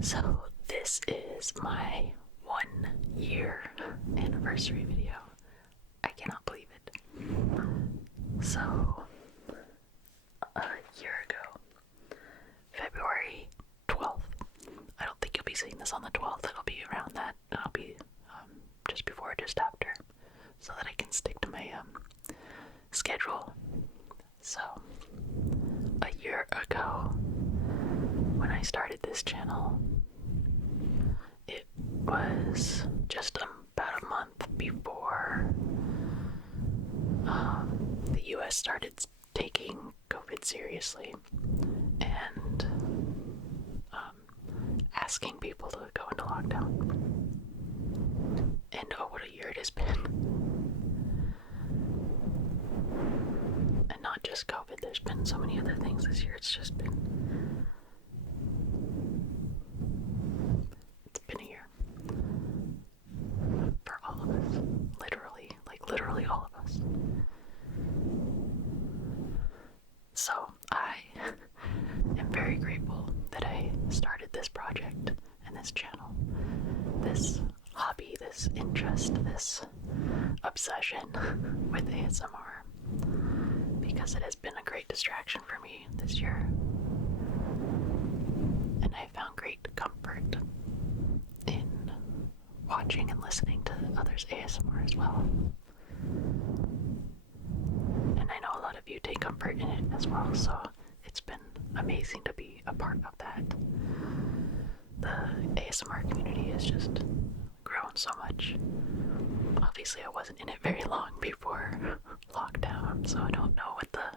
So this is my 1-year anniversary video. I cannot believe it. So, a year ago, February 12th, I don't think you'll be seeing this on the 12th, it'll be around that, it'll be just before or just after, so that I can stick to my schedule. So, a year ago, when I started this channel, it was just about a month before the US started taking COVID seriously and asking people to go into lockdown. And oh, what a year it has been. And not just COVID, there's been so many other things this year. It's been a year for all of us. Literally all of us. So I am very grateful that I started this project and this channel, this hobby, this interest, this obsession with ASMR, because it has been a great distraction for me this year, and I found great comfort in watching and listening to others' ASMR as well. And I know a lot of you take comfort in it as well, so it's been amazing to be a part of that. The ASMR community has just grown so much. Obviously, I wasn't in it very long before lockdown, so I don't know what the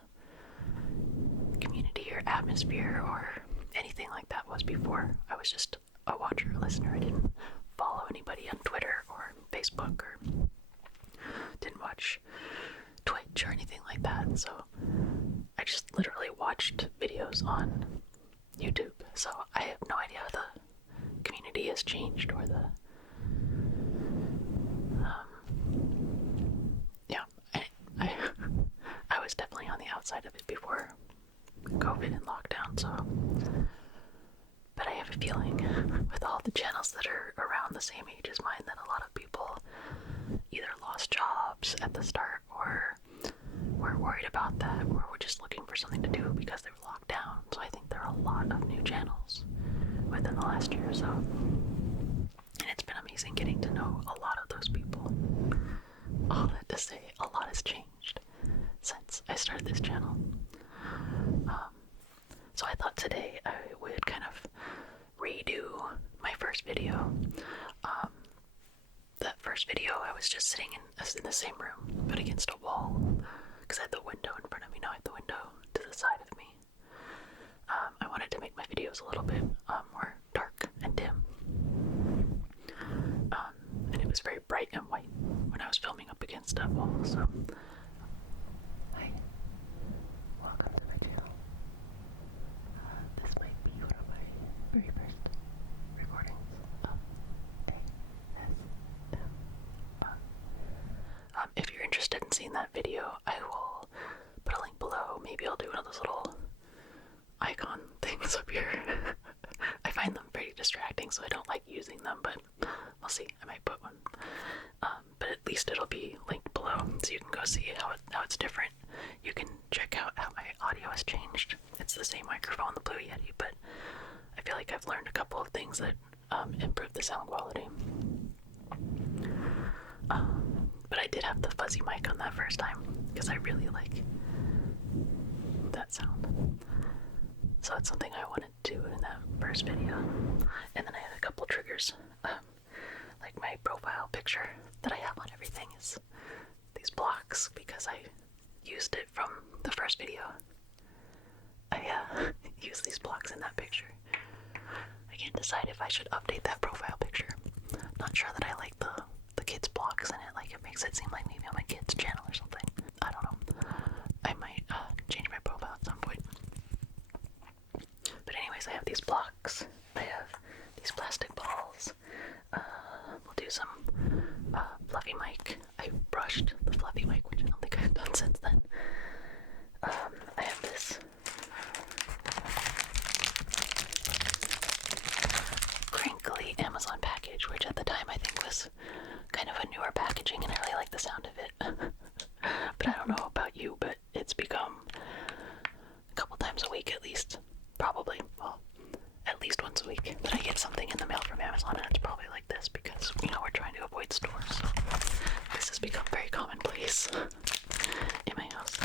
community or atmosphere or anything like that was before. I was just a watcher, a listener. I didn't follow anybody on Twitter or Facebook, or didn't watch Twitch or anything like that, so I just literally watched videos on YouTube. So I have no idea how the community has changed, or I was definitely on the outside of it before COVID and lockdown, so, but I have a feeling with all the channels that are around the same age as mine that a lot of people either lost jobs at the start, or were worried about that, or were just looking for something to do because they were locked down. So I think there are a lot of new channels within the last year or so, and it's been amazing getting to know a lot of those people. All that to say, a lot has changed since I started this channel. So I thought today I would kind of redo my first video. That first video, I was just sitting in the same room, but against a wall, because I had the window in front of me. Now I have the window to the side of me. I wanted to make my videos a little bit more dark and dim. And it was very bright and white when I was filming up against a wall, so. Hi. Welcome to my channel. This might be one of my very first recordings of ASMR. If you're interested in seeing that video, I will put a link below. Maybe I'll do one of those little icon things up here. I find them pretty distracting, so I don't like using them, but we'll see. I might put one. But at least it'll be linked below, so you can go see how it's different. You can check out how my audio has changed. It's the same microphone, the Blue Yeti, but I feel like I've learned a couple of things that improve the sound quality. But I did have the fuzzy mic on that first time, because I really like that sound. So that's something I wanted to do in that first video. And then I had a couple triggers, like my profile picture that I have on everything is these blocks, because I used it from the first video. I used these blocks in that picture. I can't decide if I should update that profile picture. Not sure that I like the kids blocks in it, like it makes it seem like maybe I'm a kids channel or something. I don't know. I might change my profile at some point. But anyways, I have these blocks. I have these plastic balls. We'll do some fluffy mic. I brushed the fluffy mic, which I don't think I've done since then. I have this Amazon package, which at the time I think was kind of a newer packaging, and I really like the sound of it. But I don't know about you, but it's become a couple times a week at least, probably, well, at least once a week, that I get something in the mail from Amazon, and it's probably like this because, you know, we're trying to avoid stores, so this has become very commonplace in my house.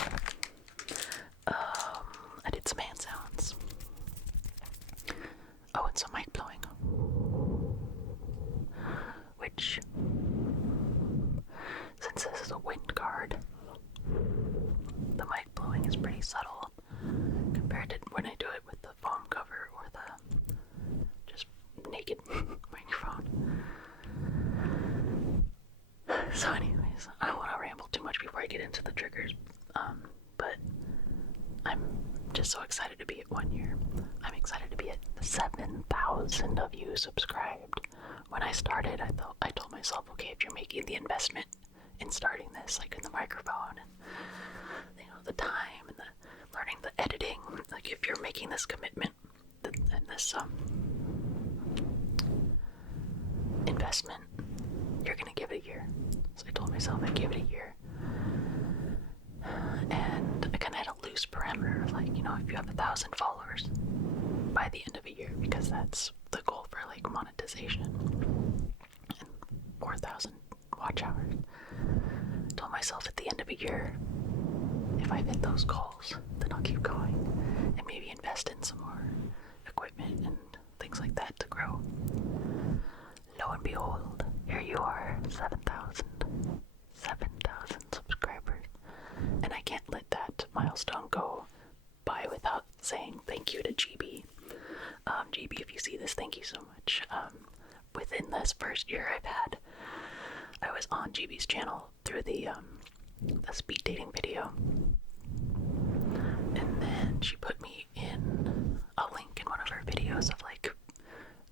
I did some hand sounds. Oh, and some mic blowing. Which, since this is a wind guard, the mic blowing is pretty subtle compared to when I do it with the foam cover or the just naked microphone. So anyways, I don't want to ramble too much before I get into the triggers, but I'm just so excited to be at 1 year. I'm excited to be at 7,000 of you subscribed. When I started, I told myself, okay, if you're making the investment in starting this, like in the microphone and, you know, the time and the learning the editing, like if you're making this commitment and this investment, you're gonna give it a year. So I told myself I'd give it a year. And I kind of had a loose parameter of, like, you know, if you have 1,000 followers by the end of a year, because that's the goal for like monetization, and 4,000 watch hours. I told myself at the end of a year, if I hit those goals, then I'll keep going and maybe invest in some more equipment and things like that to grow. Lo and behold, here you are, 7,000 subscribers. And I can't let that milestone go by without saying thank you to Gibi. Gibi, if you see this, thank you so much. Within this first year I was on Gibi's channel through the speed dating video. And then she put me in a link in one of her videos of like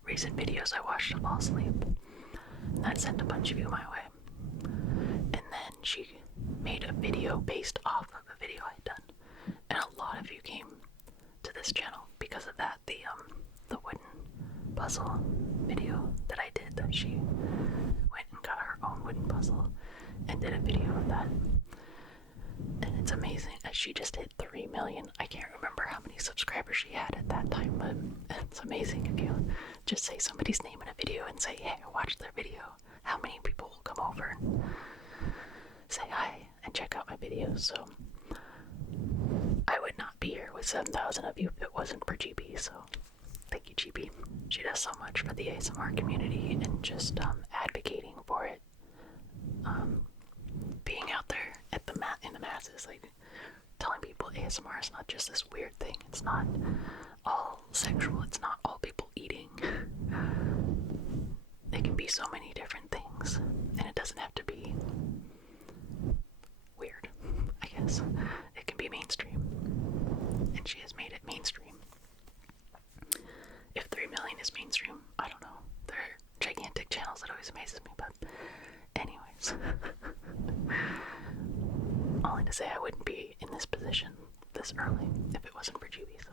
recent videos I watched to fall asleep. And that sent a bunch of you my way. And then she made a video based off of a video I'd done. And a lot of you came to this channel because of that. The wooden puzzle video that I did, that she went and got her own wooden puzzle and did a video of that. And it's amazing. She just hit 3 million. I can't remember how many subscribers she had at that time, but it's amazing if you just say somebody's name in a video and say, hey, I watched their video. How many people will come over and say hi and check out my videos? So I would not be here with 7,000 of you if it wasn't for GB, so thank you, GB. She does so much for the ASMR community and just advocating for it. Being out there at in the masses, like telling people ASMR is not just this weird thing. It's not all sexual. It's not all people eating. It can be so many different things, and it doesn't have to be weird, I guess. It can be mainstream, and she has made it mainstream. If 3 million is mainstream, I don't know. They're gigantic channels. That always amazes me, but anyways. Only to say I wouldn't be in this position this early if it wasn't for Gibi, so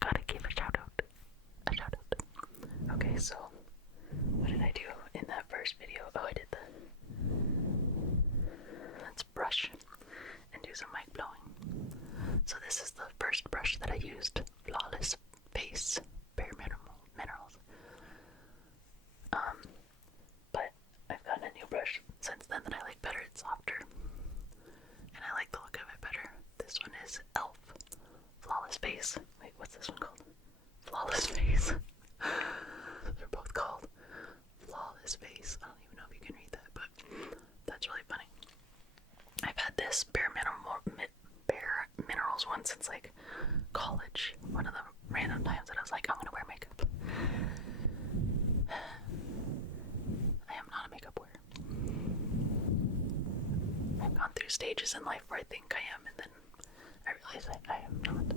gotta give a shout out. Okay, so what did I do in that first video? Oh, I did let's brush and do some mic blowing. So this is the first brush that I used, Flawless Face Bare Minerals. But I've gotten a new brush since then that I like better. It's softer, and I like the look of it better. This one is e.l.f. Flawless Face. Wait, what's this one called? Flawless Face. They're both called Flawless Face. I don't even know if you can read that, but that's really funny. I've had this Bare Minerals one since like college. One of the random times that I was like, I'm gonna wear makeup. I am not a makeup wearer. I've gone through stages in life where I think I am, and then I realize I am not.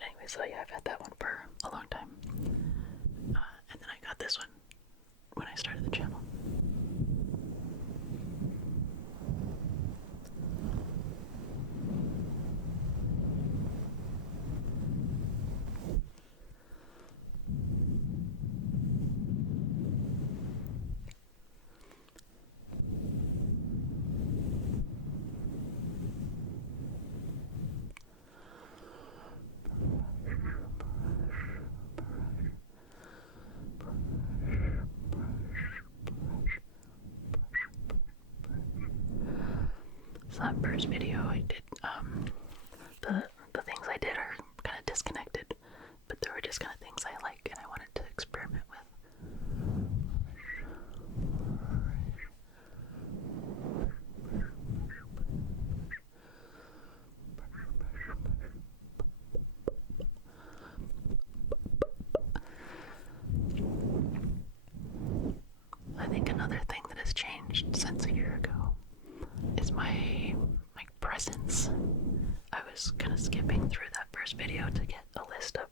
Anyway, so yeah, I've had that one for a long time. And then I got this one when I started the channel. So that first video I did, the things I did are kind of disconnected, but there were just kind of things I like and I wanted to experiment with. I think another thing that has changed since a year ago is my presence. I was kind of skipping through that first video to get a list of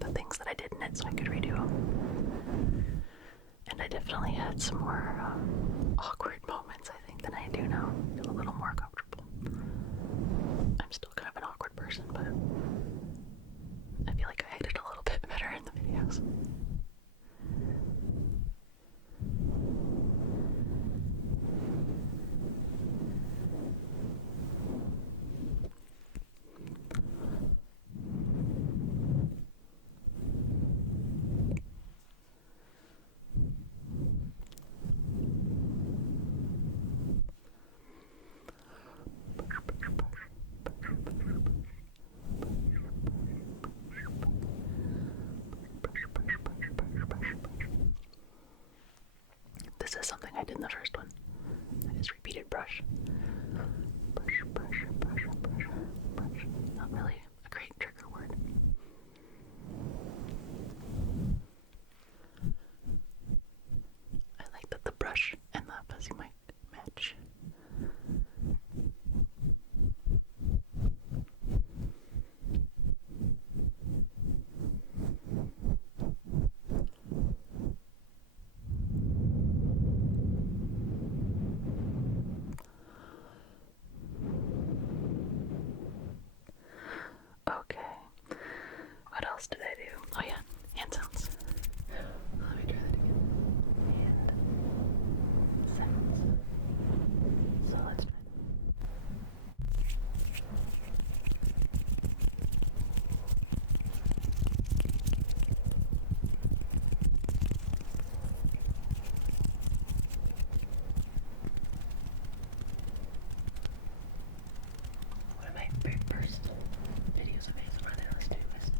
the things that I did in it so I could redo them. And I definitely had some more awkward moments, I think, than I do now. I feel a little more comfortable. I'm still kind of an awkward person, but I feel like I hid it a little bit better in the videos. This is something I did in the first one. I just repeated brush. Brush, brush, brush, brush, brush. Not really a great trigger word. I like that the brush and the fuzzy mic match. Okay, what else did I do? Oh yeah, hand sounds. Let me try that again. Hand sounds. So let's try that. One of my very first videos of ASMR that I was doing was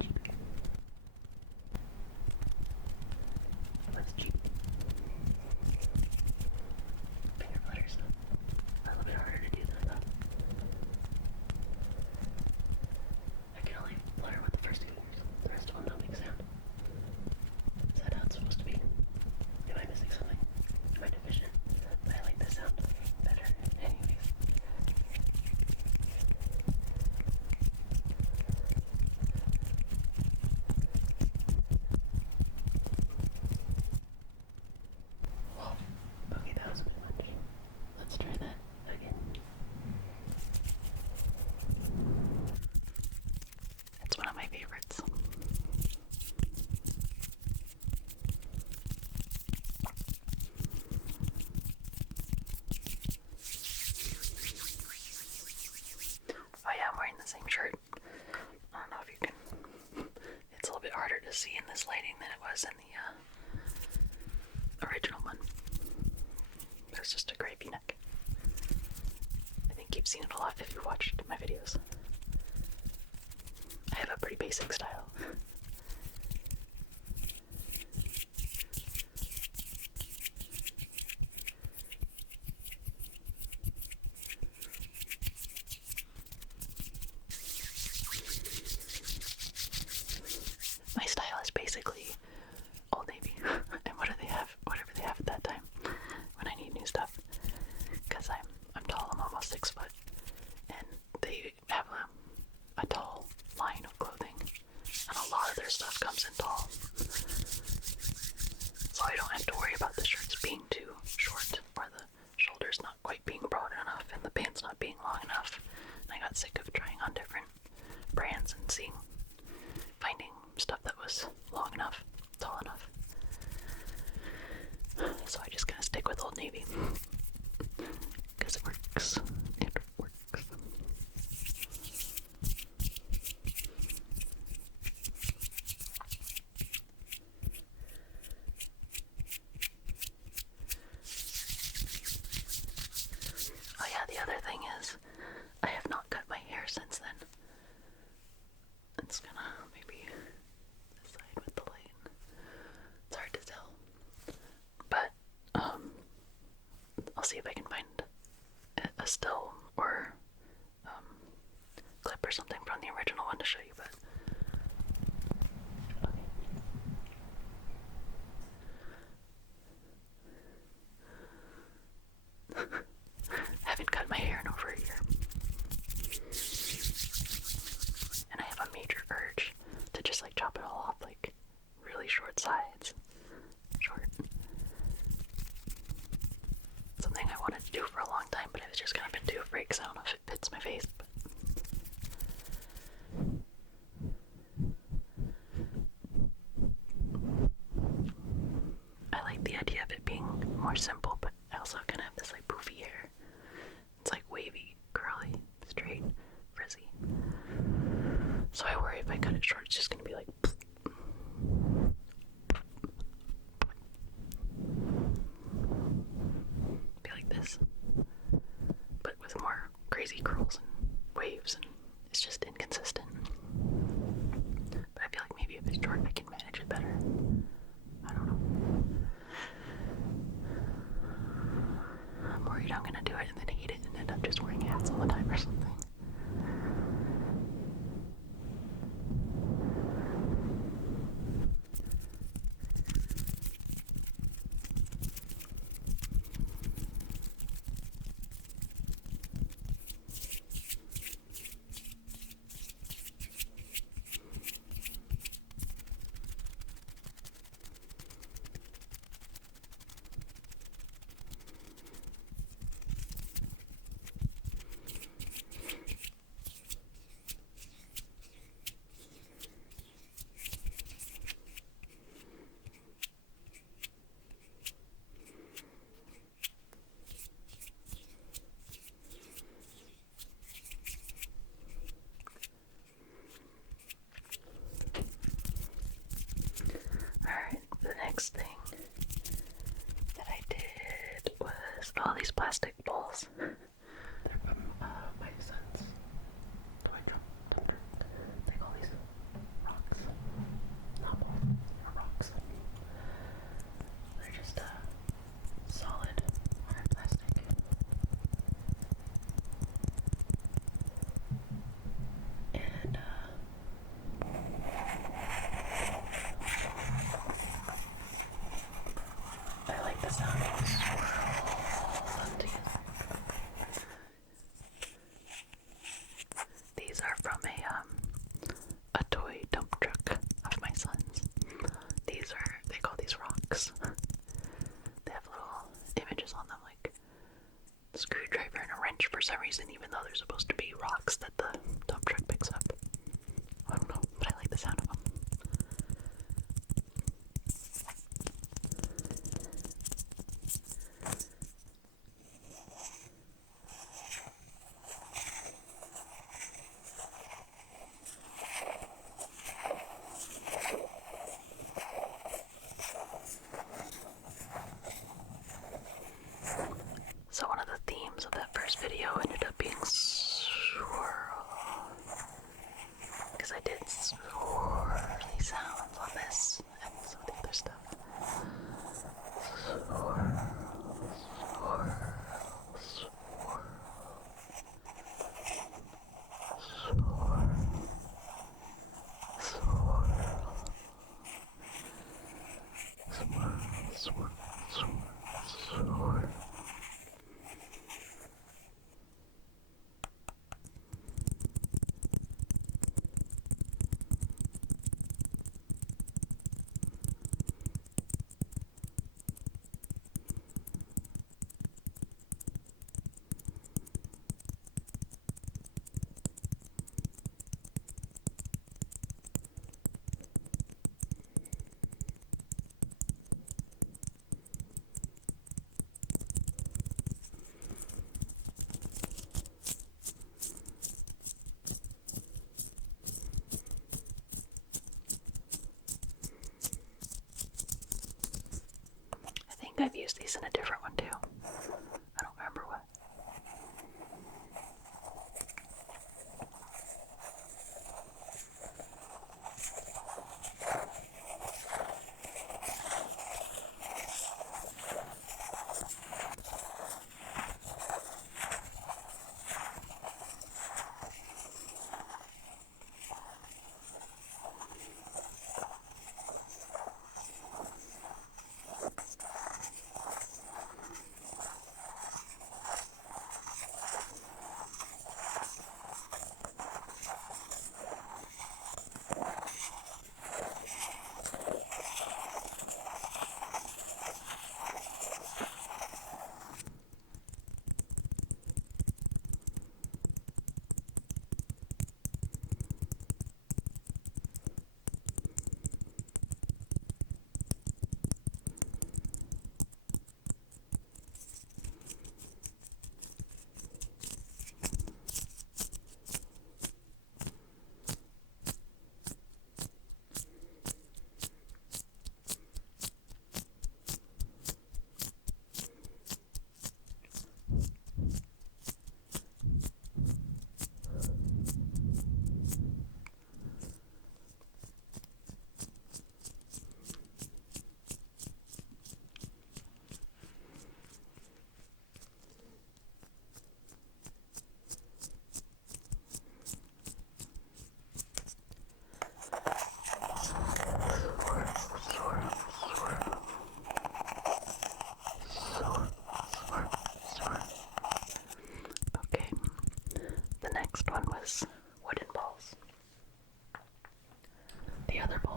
Gibi. What's Gibi? Finger flutters. A little bit harder to do than I thought. I can only flutter with the first two fingers. The rest of them don't make sound. Is that how it's supposed to be? Am I missing something? Am I deficient? But I like this sound better. Anyways. Whoa. Okay, that was a bit much. Let's try that again. It's one of my favorites. Oh yeah, I'm wearing the same shirt. I don't know if you can... It's a little bit harder to see in this lighting than it was in the original one. It's just a gray v-neck. I think you've seen it a lot if you've watched my videos. I have a pretty basic style. My style is basically Old Navy and whatever they have at that time when I need new stuff. Because I'm tall, I'm almost 6 foot, and they have a tall line of clothing, and a lot of their stuff comes in tall. So I don't have to worry about the shirts being too short, or the shoulders not quite being broad enough, and the pants not being long enough. And I got sick of trying on different brands and finding stuff that was long enough, tall enough. So I just kind of stick with Old Navy. Because it works. It works. something from the original one to show you, but haven't cut my hair in over a year. And I have a major urge to just like chop it all off, like really short sides. Short. Something I wanted to do for a long time, but I was just kind of been too afraid because I don't know if it fits my face. But I like the idea of it being more simple, but I also kind of have this like poofy hair. It's like wavy, curly, straight, frizzy. So I worry if I cut it short, it's just gonna be like this, but with more crazy curls and waves, and it's just inconsistent. But I feel like maybe if it's short, I can manage it better. I don't know. I'm worried I'm gonna do it and then hate it and end up just wearing hats all the time or something. Next thing that I did was all these plastic balls. They're from my son's toy drum. They call these rocks. Not balls, they're rocks. They're just solid hard plastic. And I like the sound of the swirl together. These are from a toy dump truck of my son's. They call these rocks. They have little images on them, like a screwdriver and a wrench for some reason, even though they're supposed to be rocks that the dump truck picks up. I don't know, but I like the sound of them. So one of the themes of that first video ended up being swirl, because I did swirly sounds on this and some of the other stuff. Swirl, swirl, swirl, swirl, swirl, swirl, swirl, swirl. I've used these in a different one too. I don't remember what.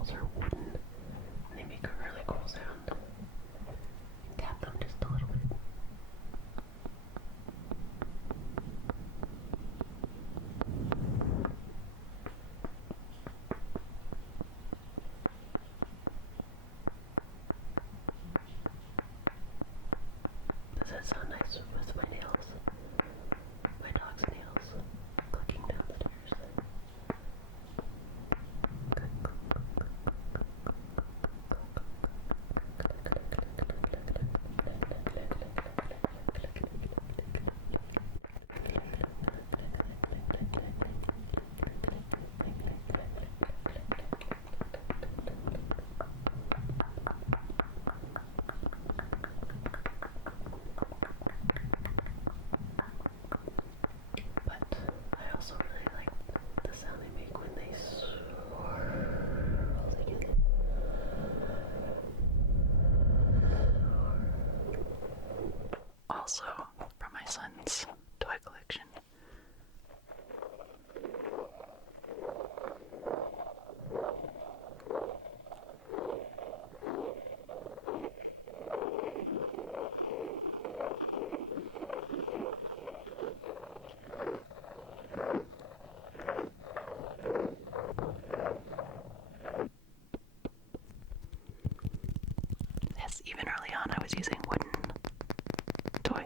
nails are wooden. They make a really cool sound. Tap them just a little bit. Does that sound nice with my nails? My dog's nails clicking down the stairs. But I also really like the sound they make when they swirl together. Also, from my son's toy collection. Yes, even early on I was using wooden toys.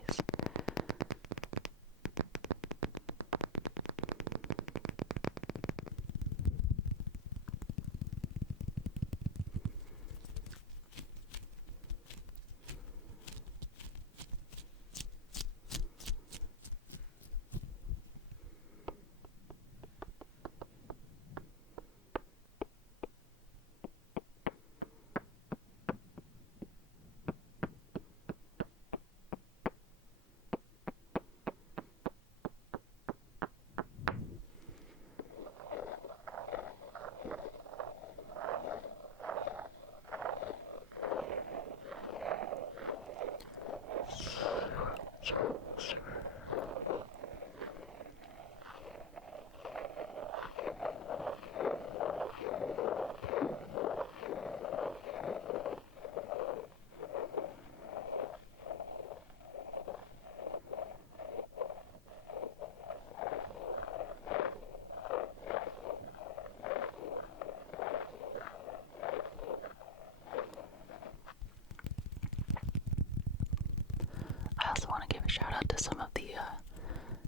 I also want to give a shout out to some of the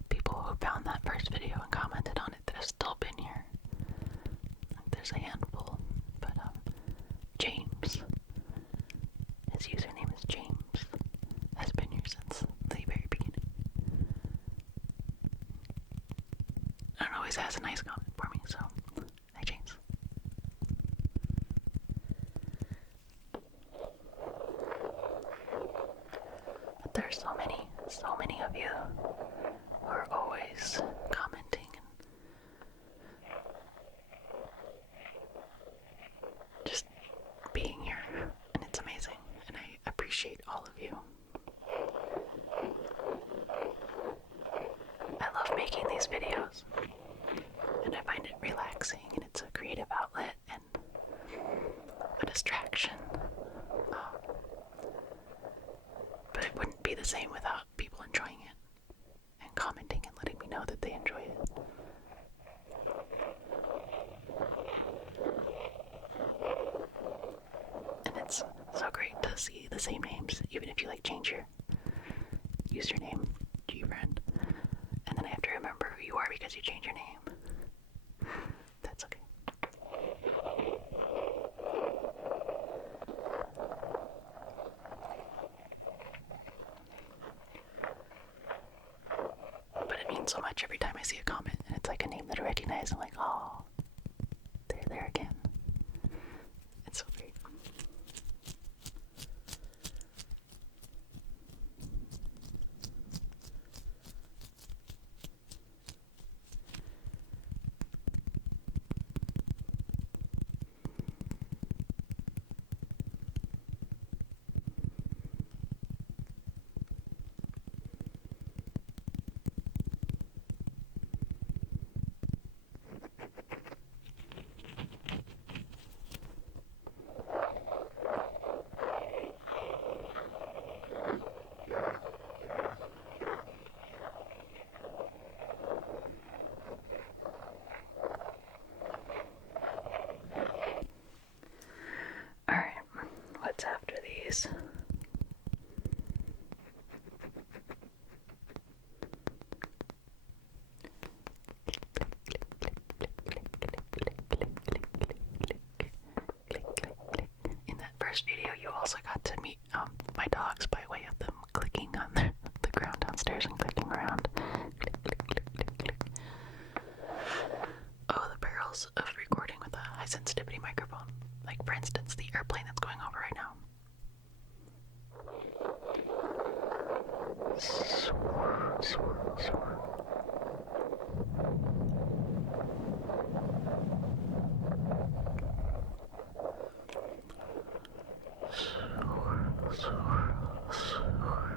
people who found that first video and commented on it that have still been here. There's a handful, but James, his username is James, has been here since the very beginning. And always has a nice comment for me, so hi James. But there's so many of you who are always commenting and just being here, and it's amazing, and I appreciate all of you. I love making these videos, and I find it relaxing, and it's a creative outlet and a distraction. But it wouldn't be the same without people enjoying it and commenting and letting me know that they enjoy it. And it's so great to see the same names, even if you change your username to your friend, and then I have to remember who you are because you changed your name. That's okay. But it means so much every time I see a comment and it's like a name that I recognize. I'm like, oh, they're there again. It's so great. also got to meet my dogs by way of them clicking on the ground downstairs and clicking around. Click, click, click, click, click. Oh, the perils of recording with a high sensitivity microphone. Like, for instance, the airplane that's going over right now. Swirl, swirl, swirl. Swirl, swirl, swirl.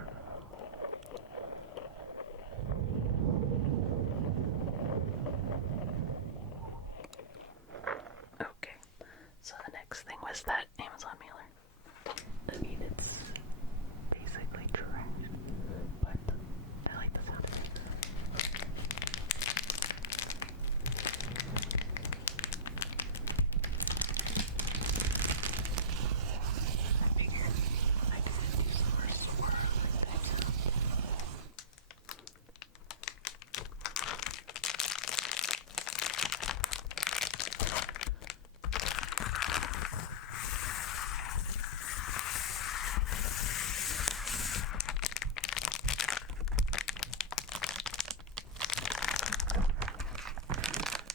Okay, so the next thing was that Amazon mailer. I mean, it's basically trash, but I like the sound of it. I figured I could do some more things.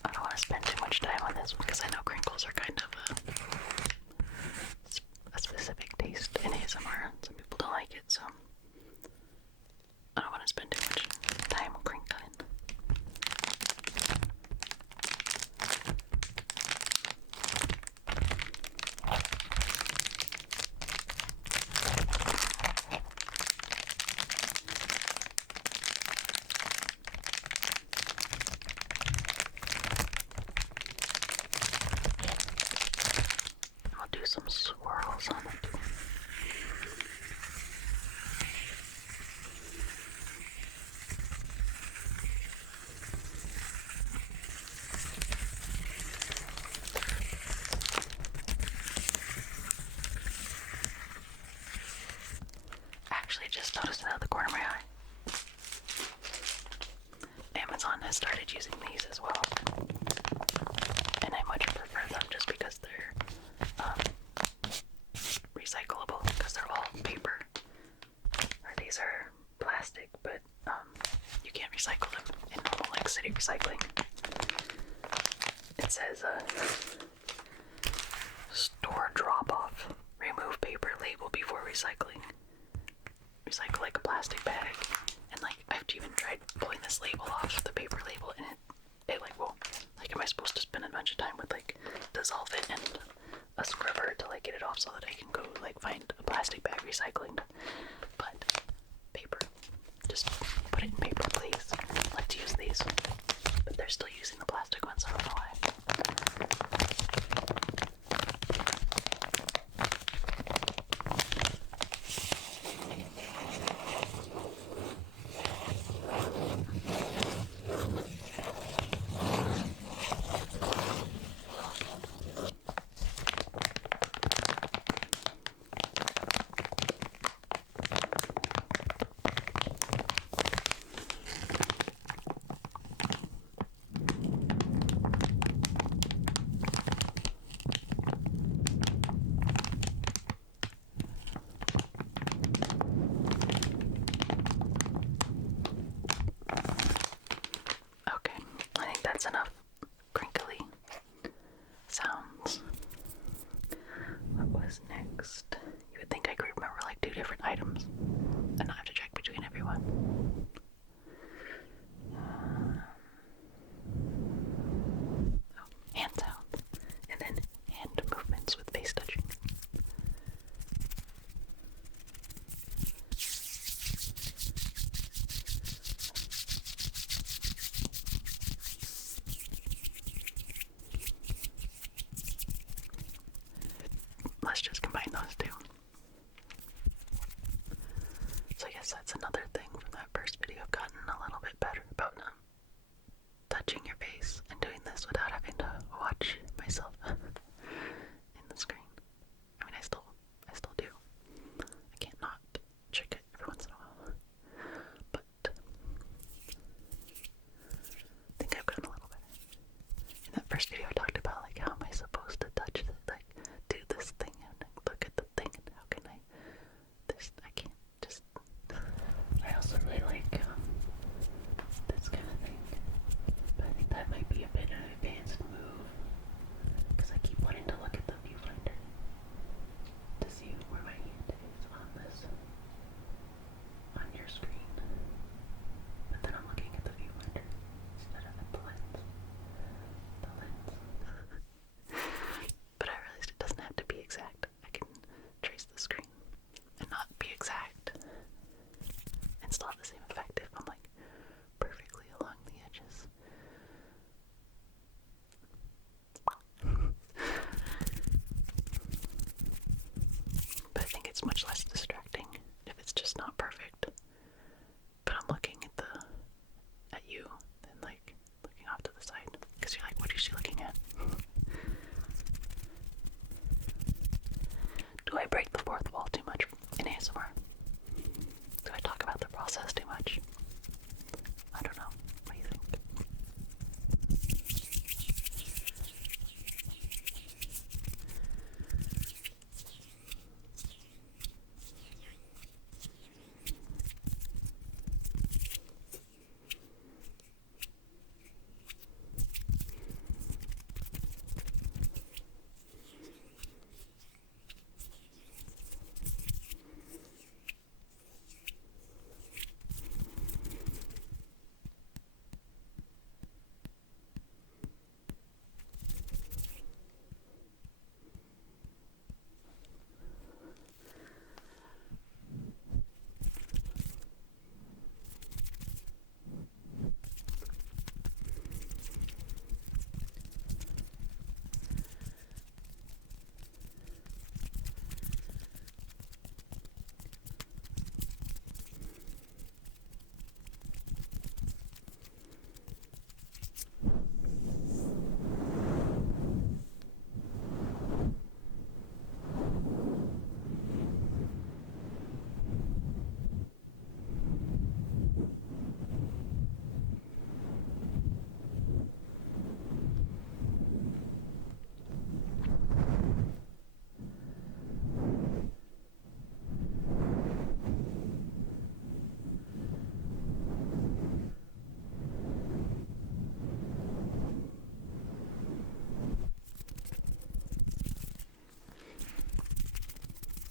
I don't want to spend too much time on this one because I know crinkles are kind of a specific taste in ASMR. Some people don't like it, so I don't want to spend too much time crinkling. I'll do some swirls on it. Actually, just noticed it out of the corner of my eye. Amazon has started using these as well, and I much prefer them just because they're recyclable, because they're all paper. Or these are plastic, but you can't recycle them in normal like city recycling. It says store drop off. Remove paper label before recycling. Recycle like a plastic bag. And like I've even tried pulling this label off, the paper label, and it like, well, like, am I supposed to spend a bunch of time with like dissolve it and a scrubber to like get it off so that I can go like find a plastic bag recycling? But paper, just put it in paper, please. Let's use these. But they're still using the plastic ones, so I don't know why. Okay, I think that's enough crinkly sounds. What was next? You would think I could remember like 2 different items and not have to check between everyone. Hand sounds, and then hand movements with face touching. Let's just combine those two. So I guess that's another thing from that it's much less distracting if it's just not perfect. But I'm looking at you than like looking off to the side, because you're like, what is she looking at? Do I break the fourth wall too much in ASMR? Do I talk about the process too much? I don't know. What do you think?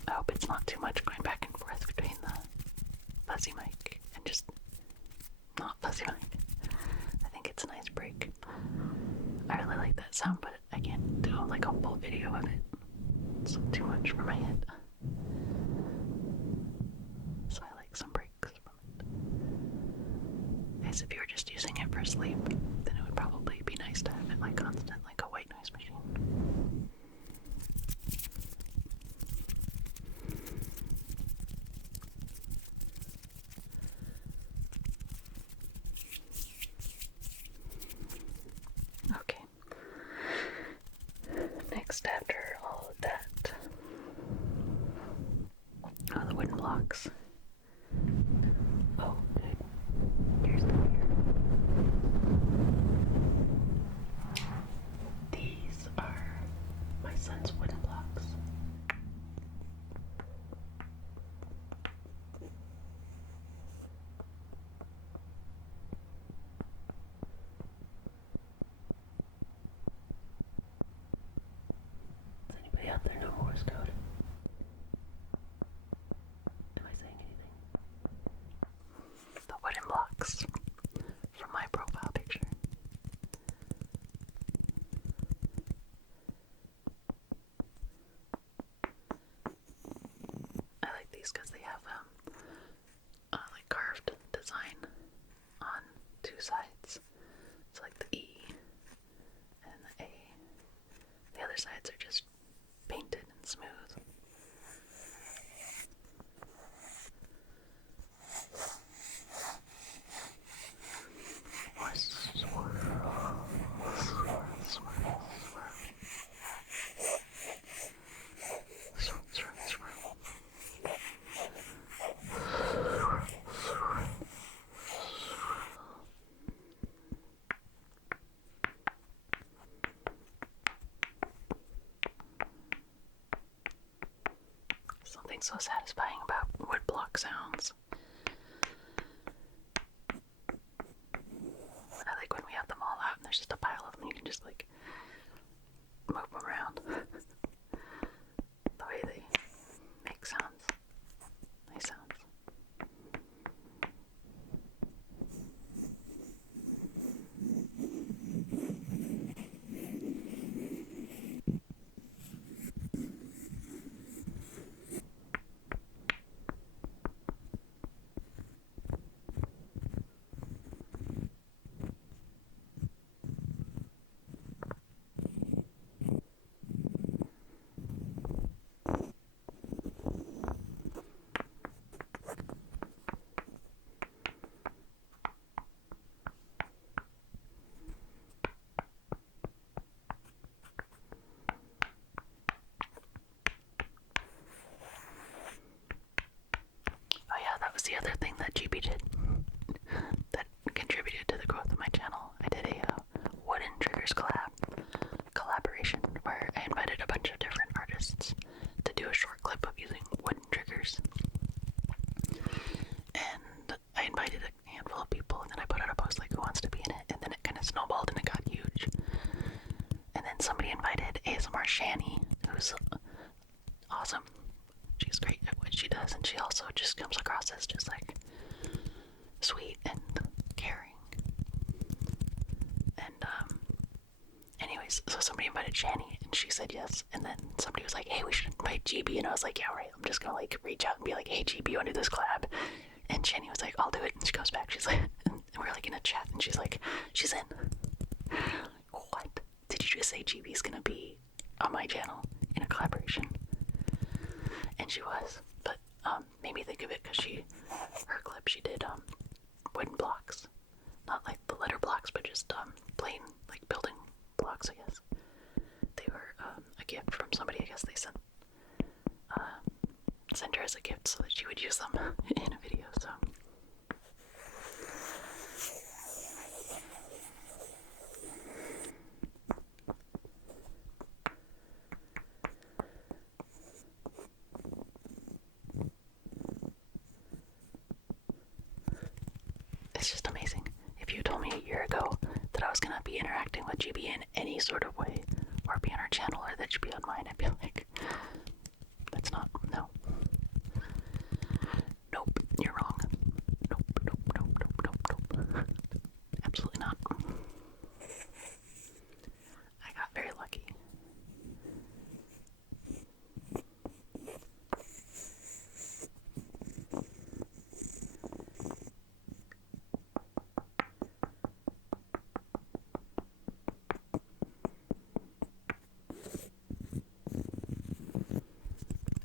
I hope it's not too much going back and forth between the fuzzy mic and just not fuzzy mic. I think it's a nice break. I really like that sound, but I can't do like a full video of it. It's too much for my head. So I like some breaks from it. Guys, if you were just using it for sleep, then it would probably be nice to have it like constant, like a white noise machine. Okay. Next, after all of that, the wooden blocks. Oh, here's the mirror. These are my son's wooden blocks. Does anybody out there know Morse code? Am I saying anything? The wooden blocks from my profile picture. I like these because they have like carved design on two sides. It's like the E and the A. The other sides are just painted and smooth. More swirl, swirl, swirl, swirl. Swirl, swirl, swirl. Something so satisfying about wood block sounds. I like when we have them all out and there's just a pile of them, you can just like move them around. The way they make sounds. Nice sounds. somebody invited ASMR Shani, who's awesome. She's great at what she does, and she also just comes across as just like sweet and caring. And anyways, so somebody invited Shani, and she said yes. And then somebody was like, "Hey, we should invite Gibi," and I was like, "Yeah, right. I'm just gonna like reach out and be like, hey, Gibi, you wanna do this collab?" And Shani was like, "I'll do it." And she goes back. She's like, and we're like in a chat, and she's like, she's in. What? Did you just say Gibi's gonna be on my channel in a collaboration? And she was, but made me think of it because her clip she did wooden blocks, not like the letter blocks, but just plain like building blocks, I guess. They were a gift from somebody. I guess they sent her as a gift so that she would use them in a video. So. It's just amazing. If you told me a year ago that I was gonna be interacting with GB in any sort of way, or be on her channel, or that she'd be on mine, I'd be like, that's not, no. Nope, you're wrong. Nope, nope, nope, nope, nope, nope. Absolutely not. I got very lucky.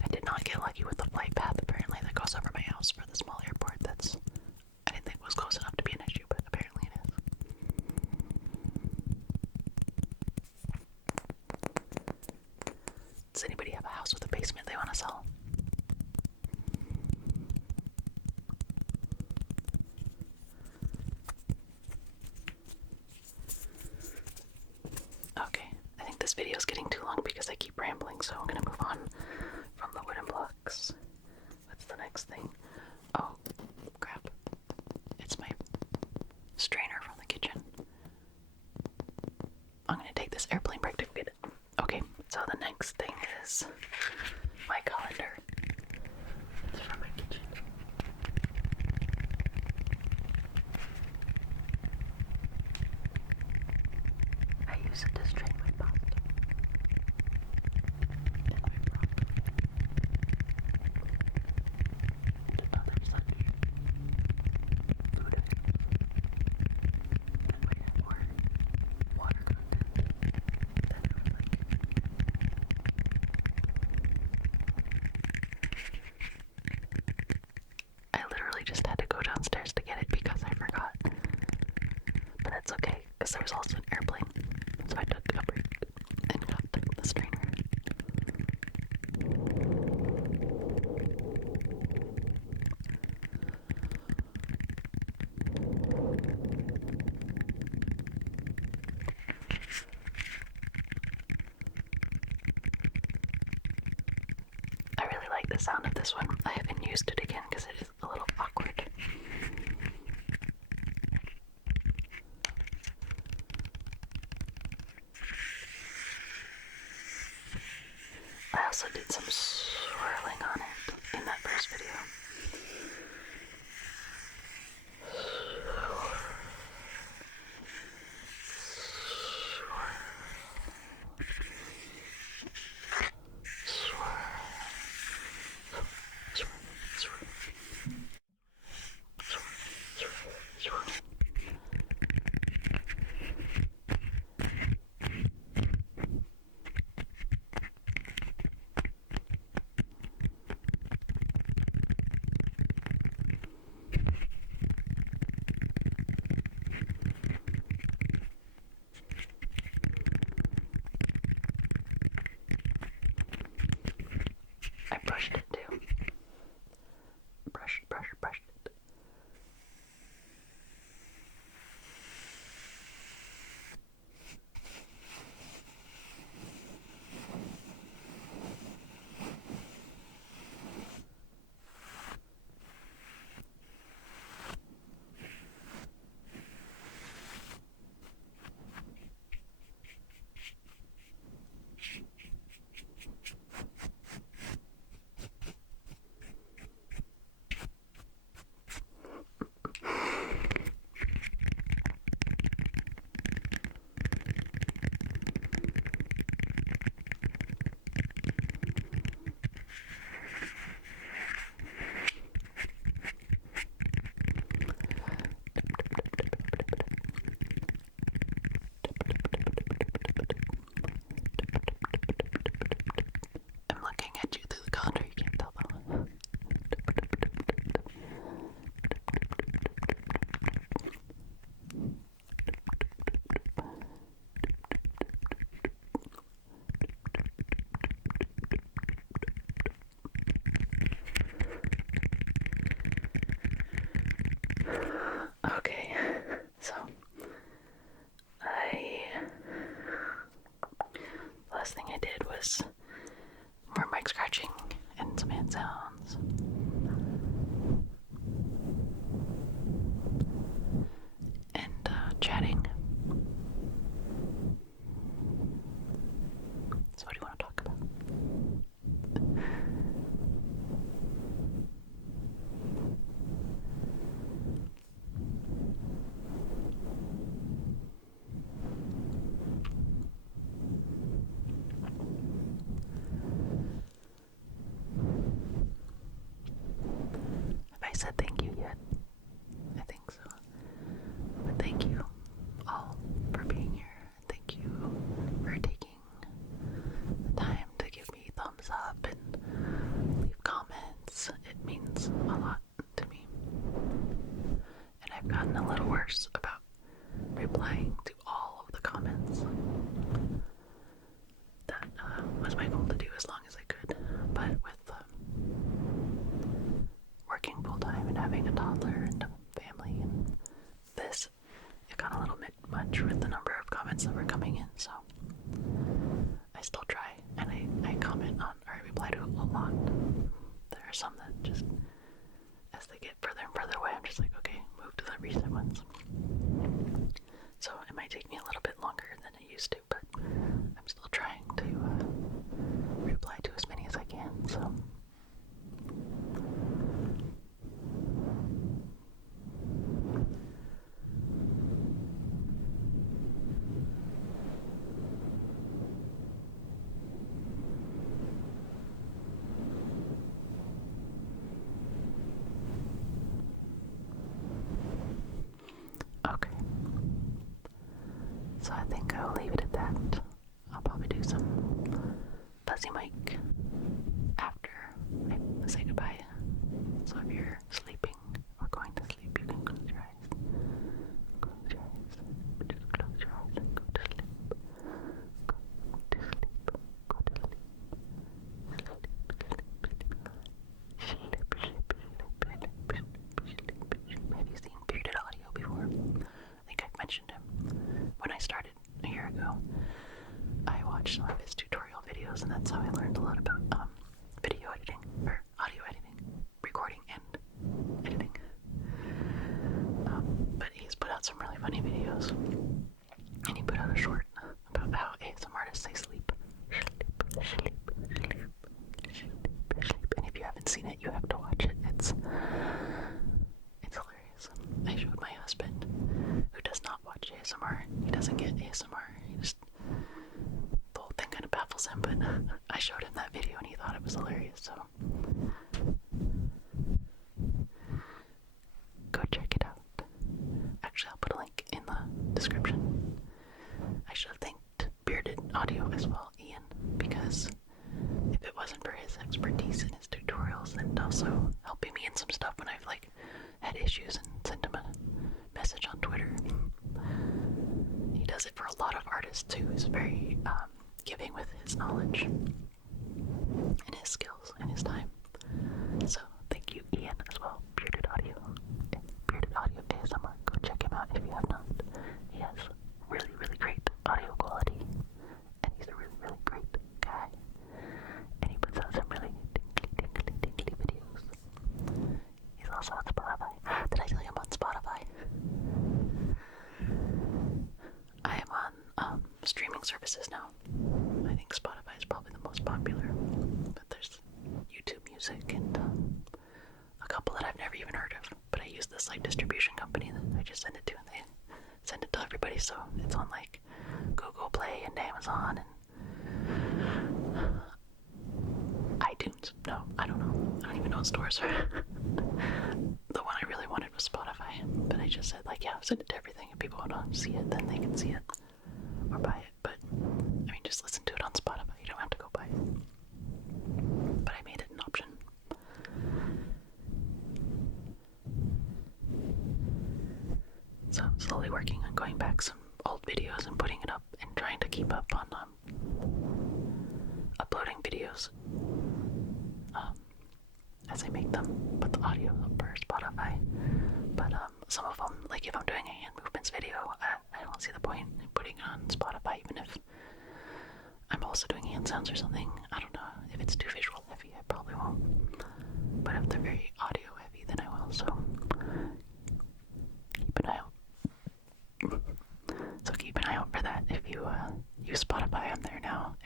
I did not get lucky with the flight path, apparently, that goes over my house for the small airport. I didn't think was close enough to be an issue, but apparently it is. Does anybody have a house with a basement they want to sell? Okay, I think this video is getting too long because I keep rambling, so I'm gonna move on from the wooden blocks. What's the next thing? Oh, crap. It's my strainer from the kitchen. I'm gonna take this airplane break to get it. Okay, so the next thing is my colander. It's from my kitchen. I use it to strain my pasta. And my broccoli. And other such food items. That might have more water content than I would like. I literally just had to go downstairs to get it because I forgot. But that's okay, because there was also an airplane. So I took a break and got the strainer. I really like the sound of this one. I haven't used it again because it is a little awkward. I also did some swirling on it in that first video. I brushed it too. Brushed it. videos, more mic scratching and some hand sounds. And chatting. So what do you want to talk about? Have I said thank you yet? I think so. But thank you all for being here. Thank you for taking the time to give me thumbs up and leave comments. It means a lot to me. And I've gotten a little worse about replying to all of the comments. That was my goal to do as long as I could. But with working full-time and having a toddler and a family and this, it got a little bit much with the number of comments that were coming in, so I still try, and I comment on, or I reply to a lot. There are some that just, as they get further and further away, I'm just like, okay, move to the recent ones. So it might take me a little bit longer than it used to, but I'm still trying to reply to as many as I can, so. Okay, so I think I'll leave it at that. I'll probably do some fuzzy mic after I say goodbye. So if you're sleeping or going to sleep, you can close your eyes. Close your eyes. Just close your eyes and go to sleep. Go to sleep. Go to sleep. Have you seen Bearded Audio before? I think I've mentioned him. When I started a year ago, I watched some of his tutorial videos, and that's how I learned a lot about video editing, or audio editing, recording and editing. But he's put out some really funny videos, and he put out a short about how ASMR artists say sleep. Sleep, sleep, sleep, sleep, sleep. And if you haven't seen it, you have to watch it. It's hilarious. I showed my husband, who does not watch ASMR. He doesn't get ASMR. The whole thing kind of baffles him, but I showed him that video and he thought it was hilarious, so go check it out. Actually, I'll put a link in the description. I should have thanked Bearded Audio as well, Ian, because if it wasn't for his expertise in his tutorials and also helping me in some stuff when I've had issues and sent him a message on Twitter. He does it for a lot of artists too. He's very giving with his knowledge and his skills and his time. So thank you, Ian, as well. Bearded Audio. Bearded Audio ASMR. Go check him out if you have not. He has really, really great audio quality, and he's a really, really great guy. And he puts out some really tingly videos. He's also on Spotify. Did I tell you I'm on Spotify? I am on streaming services now. I think Spotify is probably the most popular, but there's YouTube Music and a couple that I've never even heard of. But I use this distribution company that I just send it to, and they send it to everybody. So it's on Google Play and Amazon and iTunes. No, I don't know. I don't even know what stores are. The one I really wanted was Spotify, but I just said yeah, send it to everything. If people want to see it, then they can see it or buy it. But I mean, just listen to it on Spotify. You don't have to go buy it. But I made it an option. So I'm slowly working on going back some old videos and putting it up and trying to keep up on uploading videos as I make them, put the audio up for Spotify. But some of them, if I'm doing a hand movements video, I don't see the point in putting it on Spotify, even if I'm also also doing hand sounds or something. I don't know. If it's too visual heavy, I probably won't. But if they're very audio heavy, then I will. So keep an eye out. So keep an eye out for that if you use Spotify on there now